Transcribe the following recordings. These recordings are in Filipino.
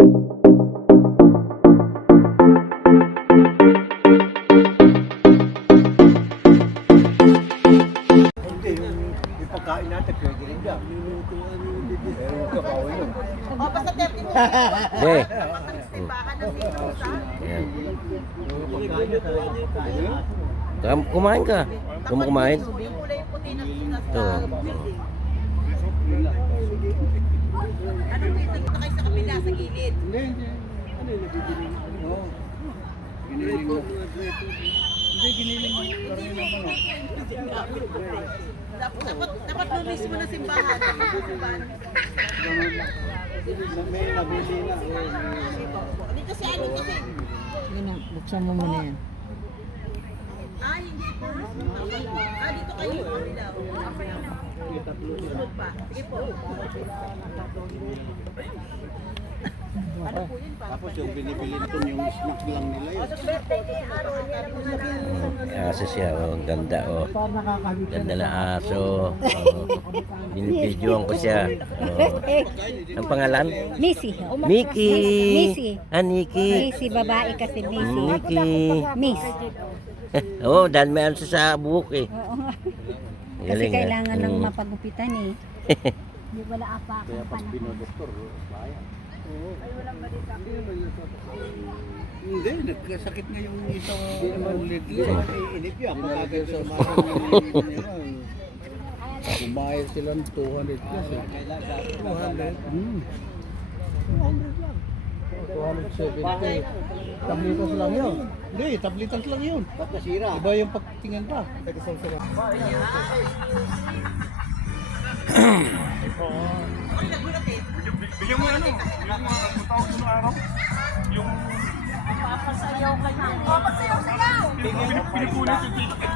Pagkain natin, pwede rin dyan. Pero kakawin yun. O, basta 30 mo. Eh. Simbahan ng Sinusa. Yan. Pagkain na talaga. Kumain ka. Kumain. Yung kulay puti na sinas Ito. sa building. Ano dito? Dito kayo sa kabila, sa gilid. Hindi. Ano yung nabibili mo? Oo. Giniling mo. Hindi, giniling mo. Dapat mo mismo na simbahan. May nabili na. Dito si ano kasi. Yun na, buksan mo muna yan. Ay, hindi po. Dito kayo. Kabila. Sunod pa. Sige po. Ano po yun pa? Tapos yung binibili na yung snack lang nila yun. Birthday ni Aaron. Aso siya. Oh, ang ganda. Oh. Ganda na aso. Oh. Binibidyoan ko siya. Oh. Ang pangalan? Missy. Mickey. Missy. Nikki. Missy, babae kasi Missy. Mickey. Miss. Oo, dahil may ano siya sa buhok eh. Oo nga. Kasi Galing, kailangan ah. ng mapagupitan eh. Hindi wala apa Kaya pag binodoktor, bayan. Hindi, nagkasakit nga yung isang ulit. Iinip yan. Makagay sa kumayad silang 200 plus eh. 200? 200 lang. 270. Tablitas lang yun. Hindi, tablitas lang yun. Ba't nasira? Iba yung pagtingin pa. Bigyan mo ano, yung tawag mo araw, yung Papasayaw ka na. Papasayaw! pinipulit yung ticket.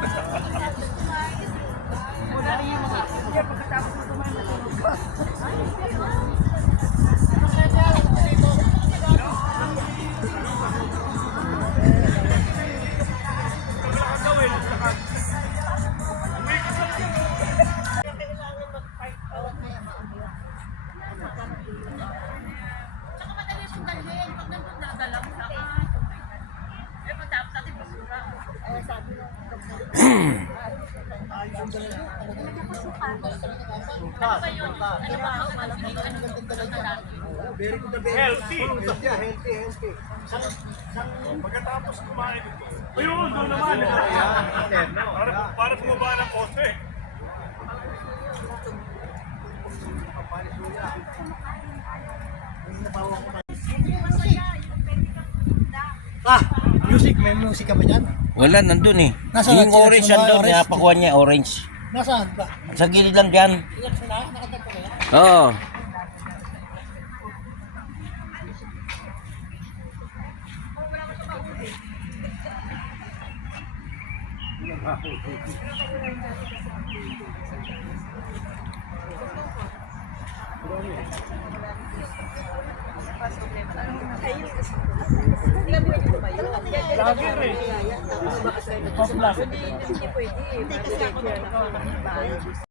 Wala rin yung mga. Pagkatapos mo kumain na. Tsaka madali itong dalhin. Pag nandun nadala mo sa akin. Eh, pagtapos natin basura. Eh, sabi mo. Ano ba yun? Ano ba? Umalang na yun? Healthy. Healthy. Pagkatapos kumain ito. Ayun, doon naman. Para bumaba ng kotse. Music, may music ka ba dyan? Wala, nandun eh. Nasaan? Yung orange Nasaan? nandun, Orange? pinapakuha niya orange. Nasaan ba? Sa gilid lang dyan. Oo. Lagi rin. Hindi pwede. Hindi kasi ako